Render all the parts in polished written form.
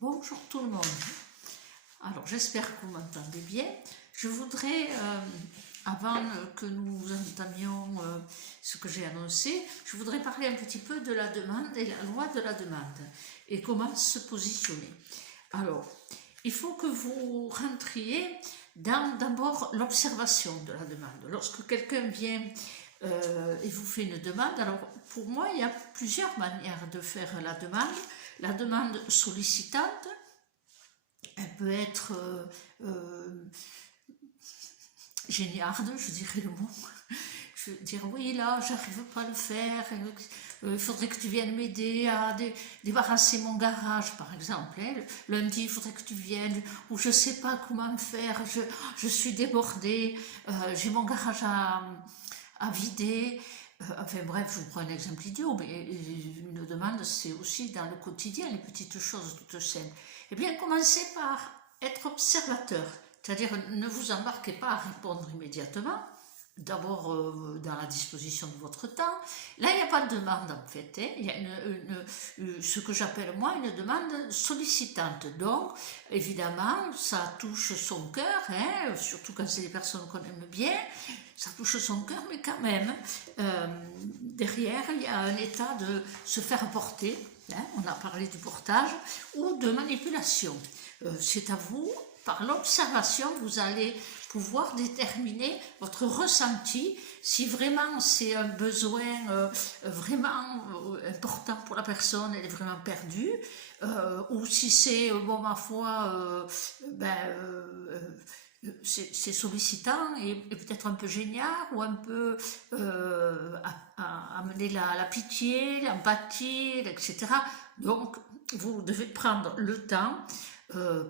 Bonjour tout le monde. Alors j'espère que vous m'entendez bien. Je voudrais, avant que nous entamions ce que j'ai annoncé, je voudrais parler un petit peu de la demande et la loi de la demande et comment se positionner. Alors, il faut que vous rentriez dans d'abord l'observation de la demande. Lorsque quelqu'un vient et vous fait une demande, alors pour moi il y a plusieurs manières de faire la demande. La demande sollicitante, elle peut être géniarde, je dirais le mot. Je veux dire, oui, là, j'arrive pas à le faire, il faudrait que tu viennes m'aider à débarrasser mon garage, par exemple. Hein. Lundi, il faudrait que tu viennes, ou je sais pas comment faire, je suis débordée, j'ai mon garage à vider. Enfin bref, je vous prends un exemple idiot, mais une demande, c'est aussi dans le quotidien, les petites choses toutes simples. Eh bien, commencez par être observateur, c'est-à-dire ne vous embarquez pas à répondre immédiatement, d'abord dans la disposition de votre temps. Là, il n'y a pas de demande en fait, hein. Il y a ce que j'appelle moi une demande sollicitante. Donc, évidemment, ça touche son cœur, hein, surtout quand c'est des personnes qu'on aime bien, ça touche son cœur, mais quand même, derrière, il y a un état de se faire porter, hein, on a parlé du portage, ou de manipulation. C'est à vous, par l'observation, vous allez pouvoir déterminer votre ressenti, si vraiment c'est un besoin vraiment important pour la personne, elle est vraiment perdue, ou si c'est, bon, ma foi, c'est sollicitant et peut-être un peu génial ou un peu amener la pitié, l'empathie, etc. Donc, vous devez prendre le temps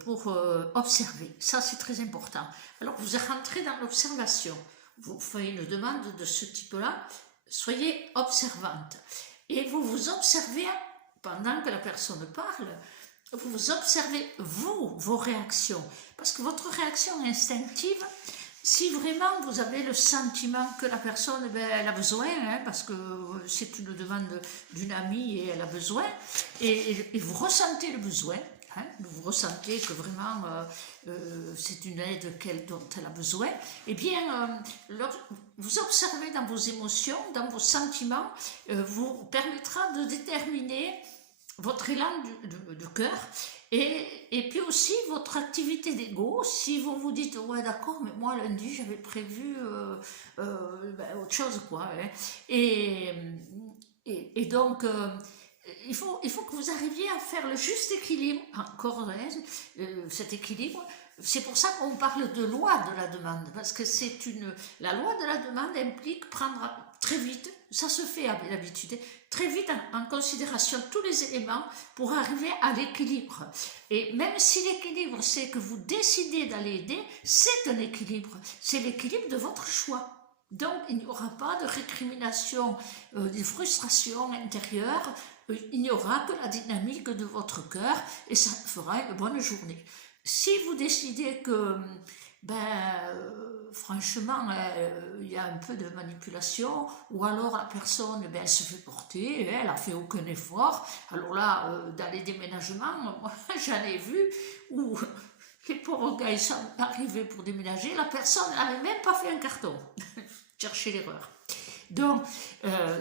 pour observer. Ça, c'est très important. Alors, vous rentrez dans l'observation. Vous faites une demande de ce type-là. Soyez observante. Et vous vous observez pendant que la personne parle. Vous observez, vous, vos réactions. Parce que votre réaction instinctive, si vraiment vous avez le sentiment que la personne, elle a besoin, hein, parce que c'est une demande d'une amie et elle a besoin, et vous ressentez le besoin, hein, vous ressentez que vraiment c'est une aide dont elle a besoin, eh bien, vous observez dans vos émotions, dans vos sentiments, vous permettra de déterminer votre élan de cœur et puis aussi votre activité d'ego. Si vous vous dites ouais d'accord, mais moi lundi j'avais prévu autre chose quoi, hein. Et donc il faut que vous arriviez à faire le juste équilibre, encore cet équilibre. C'est pour ça qu'on parle de loi de la demande, parce que la loi de la demande implique prendre très vite, ça se fait avec l'habitude, très vite en considération tous les éléments pour arriver à l'équilibre. Et même si l'équilibre, c'est que vous décidez d'aller aider, c'est un équilibre, c'est l'équilibre de votre choix. Donc, il n'y aura pas de récrimination, de frustration intérieure, il n'y aura que la dynamique de votre cœur et ça fera une bonne journée. Si vous décidez que, franchement, il y a un peu de manipulation, ou alors la personne, elle se fait porter, elle n'a fait aucun effort, alors là, dans les déménagements, moi, j'en ai vu où les pauvres gars, ils sont arrivés pour déménager, la personne n'avait même pas fait un carton. Cherchez l'erreur. Donc,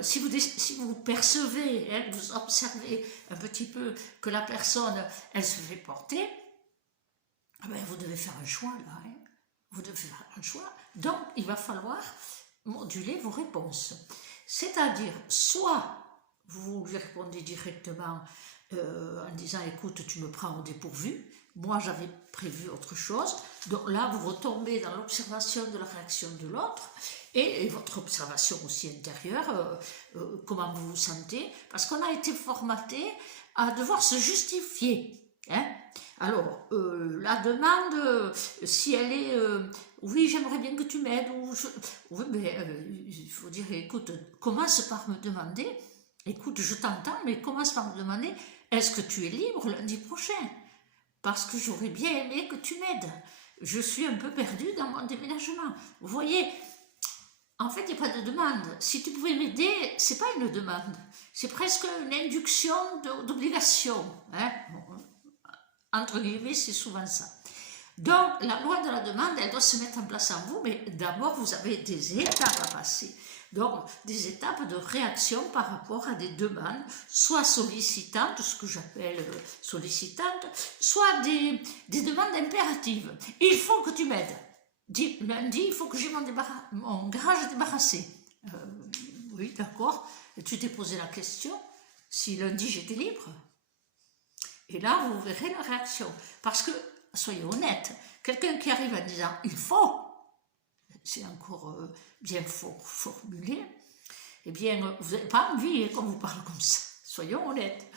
si vous percevez, hein, vous observez un petit peu que la personne, elle se fait porter, vous devez faire un choix là. Hein. Vous devez faire un choix. Donc, il va falloir moduler vos réponses. C'est-à-dire, soit vous lui répondez directement en disant écoute, tu me prends au dépourvu, moi j'avais prévu autre chose. Donc là, vous retombez dans l'observation de la réaction de l'autre et votre observation aussi intérieure, comment vous vous sentez, parce qu'on a été formaté à devoir se justifier. Hein. Alors, la demande, si elle est oui, j'aimerais bien que tu m'aides, oui, mais il faut dire écoute, commence par me demander, écoute, je t'entends, mais commence par me demander, est-ce que tu es libre lundi prochain? Parce que j'aurais bien aimé que tu m'aides. Je suis un peu perdue dans mon déménagement. Vous voyez, en fait, il n'y a pas de demande. Si tu pouvais m'aider, c'est pas une demande. C'est presque une induction d'obligation. Hein. Entre guillemets, c'est souvent ça. Donc, la loi de la demande, elle doit se mettre en place en vous, mais d'abord, vous avez des étapes à passer. Donc, des étapes de réaction par rapport à des demandes, soit sollicitantes, ce que j'appelle sollicitantes, soit des demandes impératives. Il faut que tu m'aides. Lundi, il faut que j'ai mon garage débarrassé. Oui, d'accord. Et tu t'es posé la question, si lundi j'étais libre? Et là, vous verrez la réaction. Parce que, soyez honnête, quelqu'un qui arrive en disant « il faut », c'est encore bien formulé, eh bien, vous n'avez pas envie qu'on vous parle comme ça, soyons honnêtes.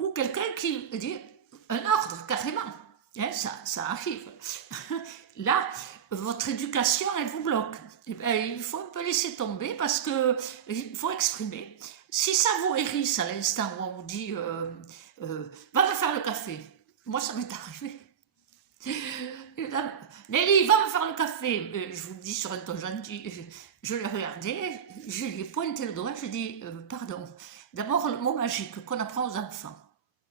Ou quelqu'un qui dit un ordre, carrément, hein, ça arrive. Là, votre éducation, elle vous bloque. Eh bien, il faut un peu laisser tomber parce qu'il faut exprimer. Si ça vous hérisse à l'instant où on vous dit va me faire le café. Moi, ça m'est arrivé. Nelly, va me faire le café. Je vous le dis sur un ton gentil. Je l'ai regardé, je lui ai pointé le doigt, je lui ai dit pardon. D'abord, le mot magique qu'on apprend aux enfants,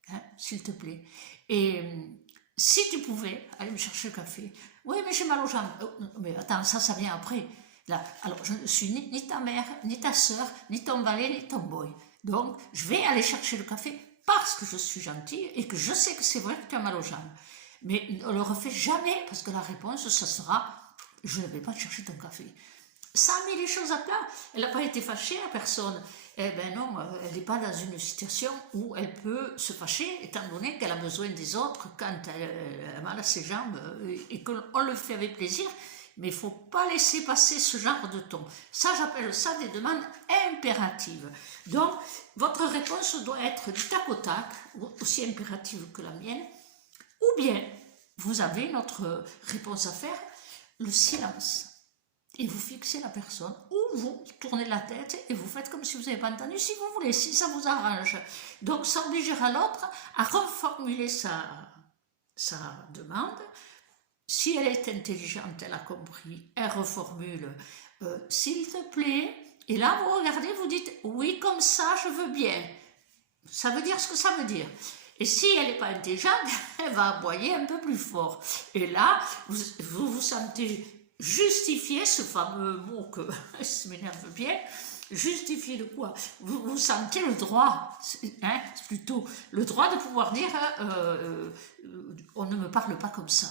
hein, s'il te plaît. Et si tu pouvais aller me chercher le café. Oui, mais j'ai mal aux jambes. Mais attends, ça vient après. Là, alors, je ne suis ni ta mère, ni ta soeur, ni ton valet, ni ton boy. Donc, je vais aller chercher le café parce que je suis gentille et que je sais que c'est vrai que tu as mal aux jambes. Mais ne le refais jamais parce que la réponse, ça sera « je ne vais pas chercher ton café ». Ça a mis les choses à plat. Elle n'a pas été fâchée, la personne. Eh bien non, elle n'est pas dans une situation où elle peut se fâcher, étant donné qu'elle a besoin des autres quand elle a mal à ses jambes et qu'on le fait avec plaisir. Mais il ne faut pas laisser passer ce genre de ton. Ça, j'appelle ça des demandes impératives. Donc, votre réponse doit être du tac au tac, aussi impérative que la mienne. Ou bien, vous avez notre réponse à faire, le silence. Et vous fixez la personne, ou vous tournez la tête et vous faites comme si vous n'avez pas entendu, si vous voulez, si ça vous arrange. Donc, ça obligera l'autre à reformuler sa demande. Si elle est intelligente, elle a compris, elle reformule « s'il te plaît ». Et là, vous regardez, vous dites « oui, comme ça, je veux bien ». Ça veut dire ce que ça veut dire. Et si elle n'est pas intelligente, elle va aboyer un peu plus fort. Et là, vous vous sentez justifier ce fameux mot que ça m'énerve bien. Justifier de quoi? Vous sentez le droit, hein, plutôt le droit de pouvoir dire on ne me parle pas comme ça.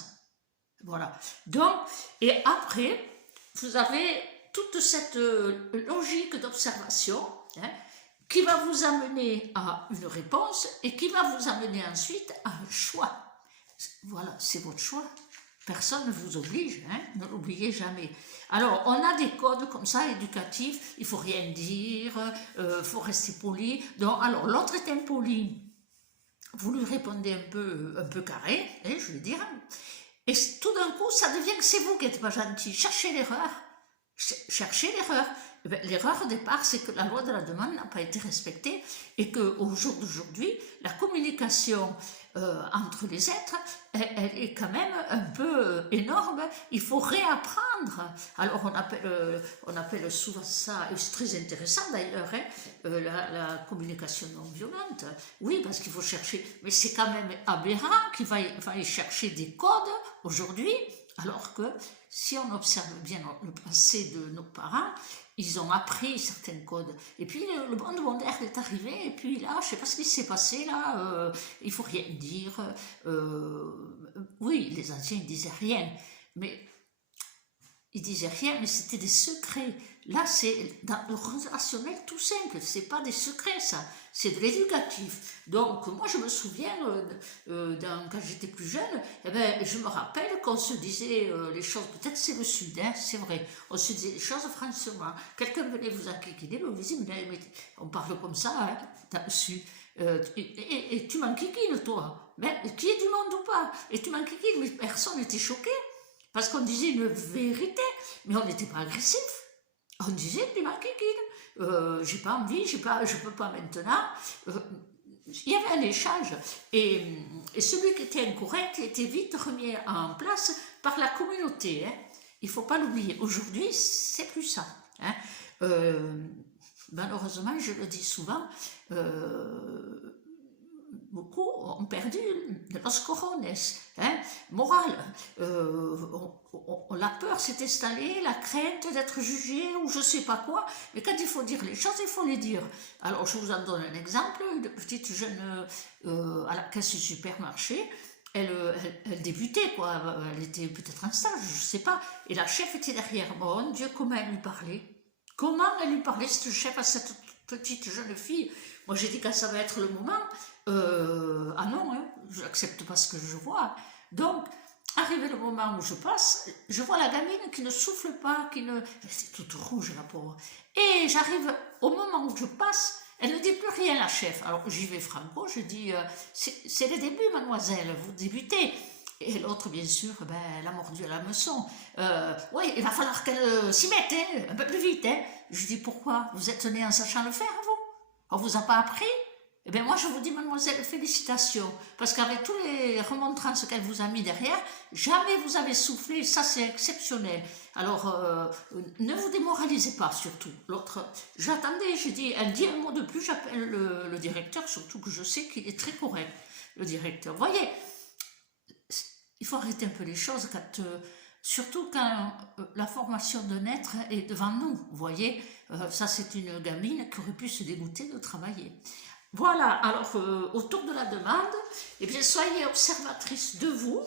Voilà. Donc, et après, vous avez toute cette logique d'observation, hein, qui va vous amener à une réponse et qui va vous amener ensuite à un choix. Voilà, c'est votre choix. Personne ne vous oblige, hein, ne l'oubliez jamais. Alors, on a des codes comme ça, éducatifs, il ne faut rien dire, il faut rester poli. Donc, alors, l'autre est impoli. Vous lui répondez un peu carré, hein, je veux dire. Et tout d'un coup, ça devient que c'est vous qui n'êtes pas gentil. Cherchez l'erreur. Cherchez l'erreur. L'erreur au départ, c'est que la loi de la demande n'a pas été respectée et qu'au jour d'aujourd'hui, la communication entre les êtres, elle est quand même un peu énorme. Il faut réapprendre. Alors on appelle souvent ça, et c'est très intéressant d'ailleurs, hein, la communication non violente. Oui, parce qu'il faut chercher, mais c'est quand même aberrant qu'il va aller chercher des codes aujourd'hui, alors que si on observe bien le passé de nos parents, ils ont appris certains codes. Et puis le monde moderne est arrivé, et puis là, je ne sais pas ce qui s'est passé, là, il ne faut rien dire. Oui, les anciens ne disaient rien, mais ils disaient rien, mais c'était des secrets. Là, c'est dans le relationnel tout simple, c'est pas des secrets, ça, c'est de l'éducatif. Donc, moi, je me souviens, quand j'étais plus jeune, eh ben, je me rappelle qu'on se disait les choses, peut-être c'est le Sud, hein, c'est vrai, on se disait les choses franchement. Quelqu'un venait vous enquiquiner, vous disait, mais on parle comme ça, hein, dans le Sud. Et tu m'enquiquines, toi, mais qui est du monde ou pas? Et tu m'enquiquines, mais personne n'était choqué. Parce qu'on disait une vérité, mais on n'était pas agressif. On disait, tu m'enquiquines, j'ai pas envie, je peux pas maintenant. Il y avait un échange. Et celui qui était incorrect était vite remis en place par la communauté. Hein. Il ne faut pas l'oublier. Aujourd'hui, c'est plus ça. Hein. Malheureusement, je le dis souvent, beaucoup ont perdu los cojones, hein, morale. La peur s'est installée, la crainte d'être jugé ou je sais pas quoi, mais quand il faut dire les choses, il faut les dire. Alors je vous en donne un exemple, une petite jeune à la caisse du supermarché, elle débutait, quoi, elle était peut-être en stage, je sais pas, et la chef était derrière. Mon Dieu, comment elle lui parlait. Comment elle lui parlait, cette chef, à cette petite jeune fille. Moi, j'ai dit quand ça va être le moment, ah non, hein, je n'accepte pas ce que je vois. Donc, arrivé le moment où je passe, je vois la gamine qui ne souffle pas, qui ne... C'est toute rouge, la pauvre. Et j'arrive au moment où je passe, elle ne dit plus rien, la chef. Alors, j'y vais franco, je dis, c'est le début, mademoiselle, vous débutez. Et l'autre, bien sûr, ben, elle a mordu à la hameçon. Oui, il va falloir qu'elle s'y mette, hein, un peu plus vite. Hein. Je dis, pourquoi? Vous êtes née en sachant le faire, vous? On vous a pas appris? Eh bien, moi, je vous dis, mademoiselle, félicitations. Parce qu'avec tous les remontrances qu'elle vous a mis derrière, jamais vous avez soufflé. Ça, c'est exceptionnel. Alors, ne vous démoralisez pas, surtout. L'autre, j'attendais, j'ai dit, elle dit un mot de plus, j'appelle le directeur, surtout que je sais qu'il est très correct, le directeur. Voyez, il faut arrêter un peu les choses, surtout quand la formation d'un être est devant nous. Vous voyez, ça c'est une gamine qui aurait pu se dégoûter de travailler. Voilà, alors autour de la demande, eh bien, soyez observatrice de vous.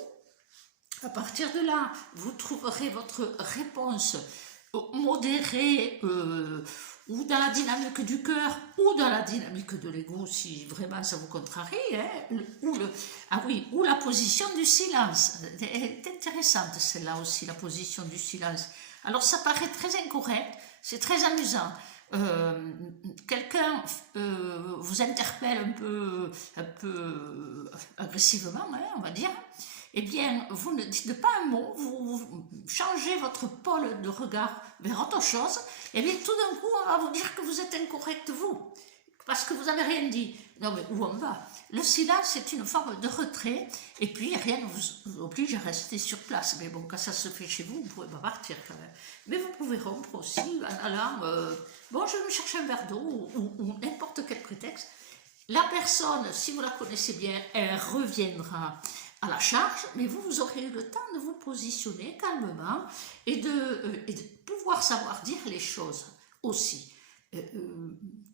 À partir de là, vous trouverez votre réponse modérée ou dans la dynamique du cœur ou dans la dynamique de l'ego si vraiment ça vous contrarie, hein, ou la position du silence. C'est intéressante celle-là aussi, la position du silence. Alors ça paraît très incorrect, c'est très amusant. Quelqu'un vous interpelle un peu agressivement, hein, on va dire, eh bien, vous ne dites pas un mot, vous changez votre pôle de regard vers autre chose, et bien tout d'un coup, on va vous dire que vous êtes incorrect, vous, parce que vous n'avez rien dit. Non, mais où on va? Le silence, c'est une forme de retrait, et puis rien ne vous oblige à rester sur place. Mais bon, quand ça se fait chez vous, vous ne pouvez pas partir quand même. Mais vous pouvez rompre aussi en allant, bon, je vais me chercher un verre d'eau, ou n'importe quel prétexte. La personne, si vous la connaissez bien, elle reviendra à la charge, mais vous aurez eu le temps de vous positionner calmement et de pouvoir savoir dire les choses aussi,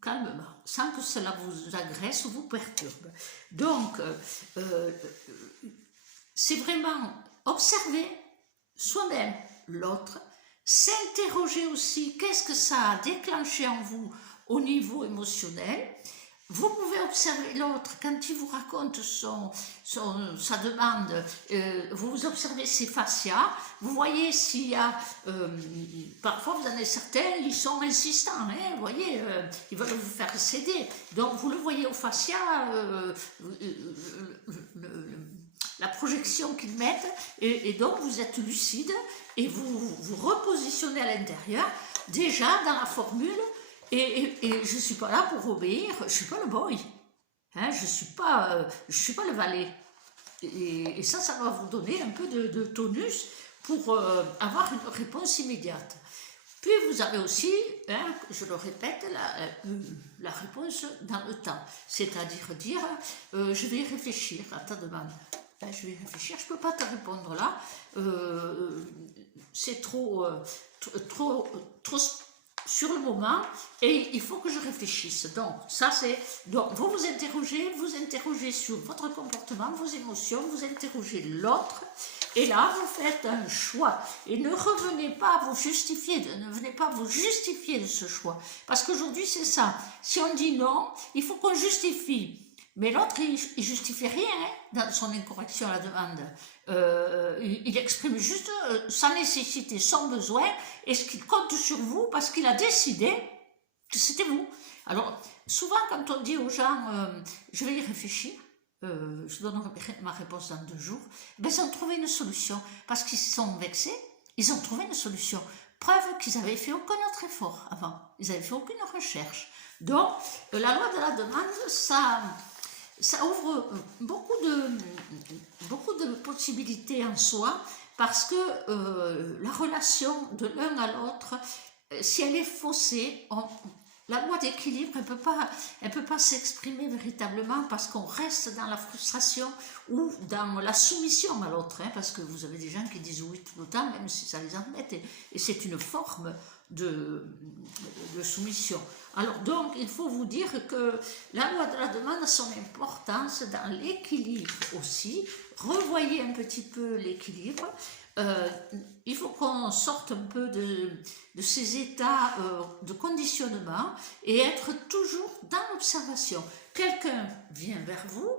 calmement, sans que cela vous agresse ou vous perturbe. Donc, c'est vraiment observer soi-même l'autre, s'interroger aussi, qu'est-ce que ça a déclenché en vous au niveau émotionnel. Vous pouvez observer l'autre quand il vous raconte sa demande, vous observez ses fascias, vous voyez s'il y a, parfois vous en avez certains, ils sont insistants, hein, vous voyez, ils veulent vous faire céder, donc vous le voyez au fascia, la projection qu'ils mettent, et donc vous êtes lucide, et vous repositionnez à l'intérieur, déjà dans la formule. Et je ne suis pas là pour obéir, je ne suis pas le boy, hein, je ne suis pas le valet. Et ça va vous donner un peu de tonus pour avoir une réponse immédiate. Puis vous avez aussi, hein, je le répète, la réponse dans le temps, c'est-à-dire dire, je vais y réfléchir à ta demande. Ben, je vais y réfléchir, je ne peux pas te répondre là, c'est trop sur le moment, et il faut que je réfléchisse. Donc, ça c'est... Donc, vous interrogez sur votre comportement, vos émotions, vous interrogez l'autre, et là, vous faites un choix. Et ne revenez pas à vous justifier, ne venez pas vous justifier de ce choix. Parce qu'aujourd'hui, c'est ça. Si on dit non, il faut qu'on justifie. Mais l'autre, il justifie rien hein, dans son incorrection à la demande. Il exprime juste sa nécessité, son besoin, et ce qu'il compte sur vous parce qu'il a décidé que c'était vous. Alors, souvent, quand on dit aux gens, je vais y réfléchir, je donnerai ma réponse dans 2 jours, ben, ils ont trouvé une solution. Parce qu'ils se sont vexés, ils ont trouvé une solution. Preuve qu'ils n'avaient fait aucun autre effort avant. Ils n'avaient fait aucune recherche. Donc, la loi de la demande, ça ouvre beaucoup de possibilités en soi parce que la relation de l'un à l'autre, si elle est faussée, la loi d'équilibre, elle peut pas s'exprimer véritablement parce qu'on reste dans la frustration ou dans la soumission à l'autre, hein, parce que vous avez des gens qui disent oui tout le temps, même si ça les embête, et c'est une forme de, de soumission. Alors donc, il faut vous dire que la loi de la demande a son importance dans l'équilibre aussi. Revoyez un petit peu l'équilibre. Il faut qu'on sorte un peu de ces états de conditionnement et être toujours dans l'observation. Quelqu'un vient vers vous,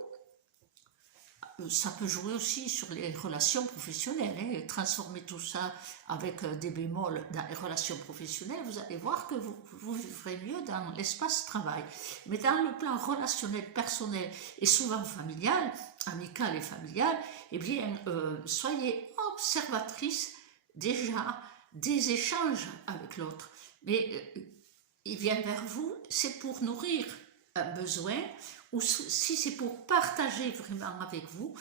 ça peut jouer aussi sur les relations professionnelles, hein, et transformer tout ça avec des bémols dans les relations professionnelles, vous allez voir que vous vivrez mieux dans l'espace travail. Mais dans le plan relationnel, personnel et souvent familial, amical et familial, eh bien, soyez observatrice déjà des échanges avec l'autre. Mais il vient vers vous, c'est pour nourrir un besoin, ou si c'est pour partager vraiment avec vous,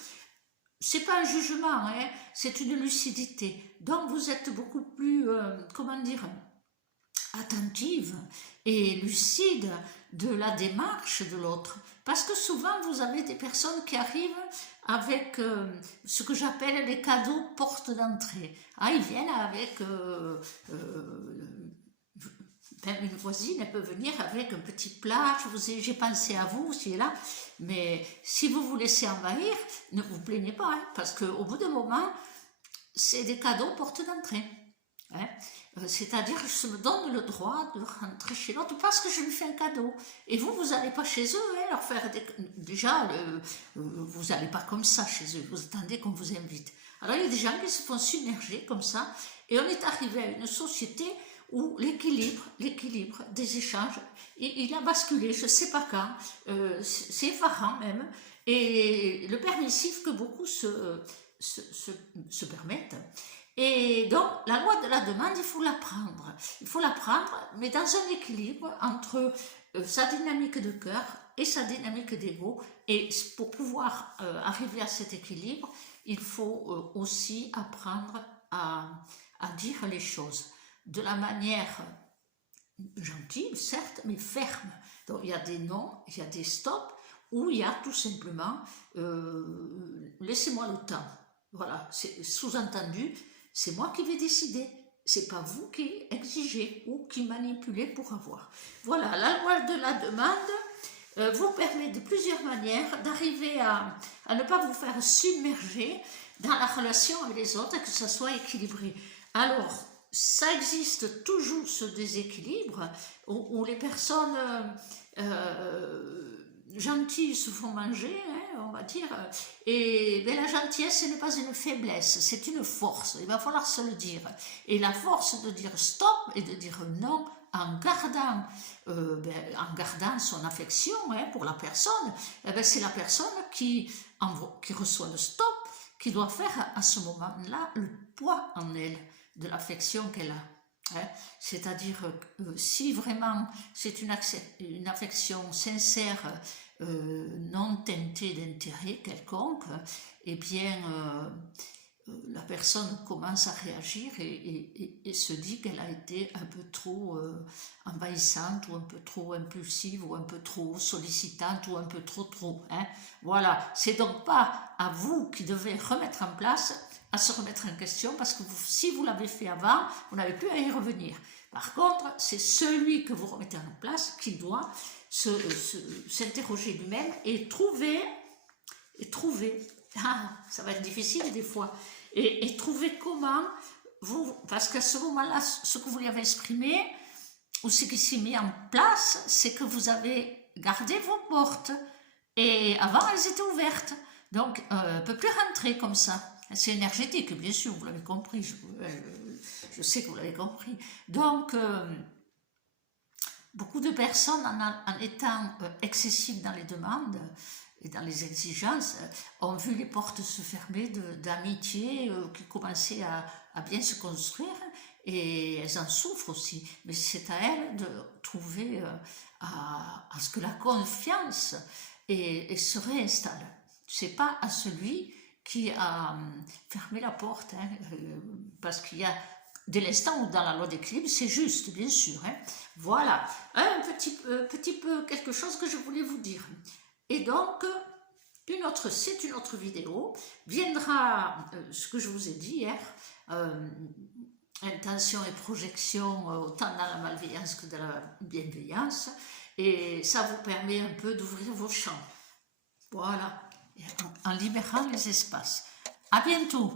c'est pas un jugement, hein, c'est une lucidité. Donc vous êtes beaucoup plus, comment dire, attentive et lucide de la démarche de l'autre. Parce que souvent vous avez des personnes qui arrivent avec ce que j'appelle les cadeaux porte d'entrée. Ah, ils viennent avec une voisine, elle peut venir avec un petit plat, j'ai pensé à vous, si là, mais si vous vous laissez envahir, ne vous plaignez pas, hein, parce qu'au bout d'un moment, c'est des cadeaux porte d'entrée. Hein. C'est-à-dire, je me donne le droit de rentrer chez l'autre parce que je lui fais un cadeau. Et vous n'allez pas chez eux, hein, leur faire déjà, vous n'allez pas comme ça chez eux, vous attendez qu'on vous invite. Alors, il y a des gens qui se font submerger comme ça, et on est arrivé à une société où l'équilibre des échanges, il a basculé, je ne sais pas quand, c'est effarant même, et le permissif que beaucoup se permettent. Et donc, la loi de la demande, il faut l'apprendre. Il faut l'apprendre, mais dans un équilibre entre sa dynamique de cœur et sa dynamique d'ego. Et pour pouvoir arriver à cet équilibre, il faut aussi apprendre à dire les choses de la manière gentille, certes, mais ferme. Donc, il y a des non, il y a des stops, ou il y a tout simplement laissez-moi le temps. Voilà, c'est sous-entendu, c'est moi qui vais décider. C'est pas vous qui exigez ou qui manipulez pour avoir. Voilà, la loi de la demande vous permet de plusieurs manières d'arriver à ne pas vous faire submerger dans la relation avec les autres et que ça soit équilibré. Alors, ça existe toujours ce déséquilibre où les personnes gentilles se font manger, hein, on va dire, et ben, la gentillesse ce n'est pas une faiblesse, c'est une force, il va falloir se le dire. Et la force de dire stop et de dire non en gardant son affection, hein, pour la personne, eh ben, c'est la personne qui reçoit le stop qui doit faire à ce moment-là le poids en elle de l'affection qu'elle a. Hein. C'est-à-dire si vraiment c'est une affection sincère, non teintée d'intérêt quelconque, eh bien la personne commence à réagir et se dit qu'elle a été un peu trop envahissante ou un peu trop impulsive ou un peu trop sollicitante ou un peu trop. Hein. Voilà, c'est donc pas à vous qui devez remettre en place à se remettre en question parce que si vous l'avez fait avant, vous n'avez plus à y revenir. Par contre, c'est celui que vous remettez en place qui doit s'interroger lui-même et trouver, ça va être difficile des fois, et trouver comment vous, parce qu'à ce moment-là, ce que vous lui avez exprimé, ou ce qui s'est mis en place, c'est que vous avez gardé vos portes, et avant elles étaient ouvertes, donc on ne peut plus rentrer comme ça. C'est énergétique, bien sûr, vous l'avez compris, je sais que vous l'avez compris. Donc, beaucoup de personnes, en étant excessives dans les demandes et dans les exigences, ont vu les portes se fermer d'amitié qui commençaient à bien se construire, et elles en souffrent aussi. Mais c'est à elles de trouver à ce que la confiance se réinstalle. C'est pas à celui qui a fermé la porte, hein, parce qu'il y a dès l'instant où dans la loi d'équilibre, c'est juste, bien sûr. Hein. Voilà, un petit peu quelque chose que je voulais vous dire. Et donc, c'est une autre vidéo, viendra ce que je vous ai dit hier, intention et projection, autant dans la malveillance que dans la bienveillance, et ça vous permet un peu d'ouvrir vos champs. Voilà, en libérant les espaces. À bientôt.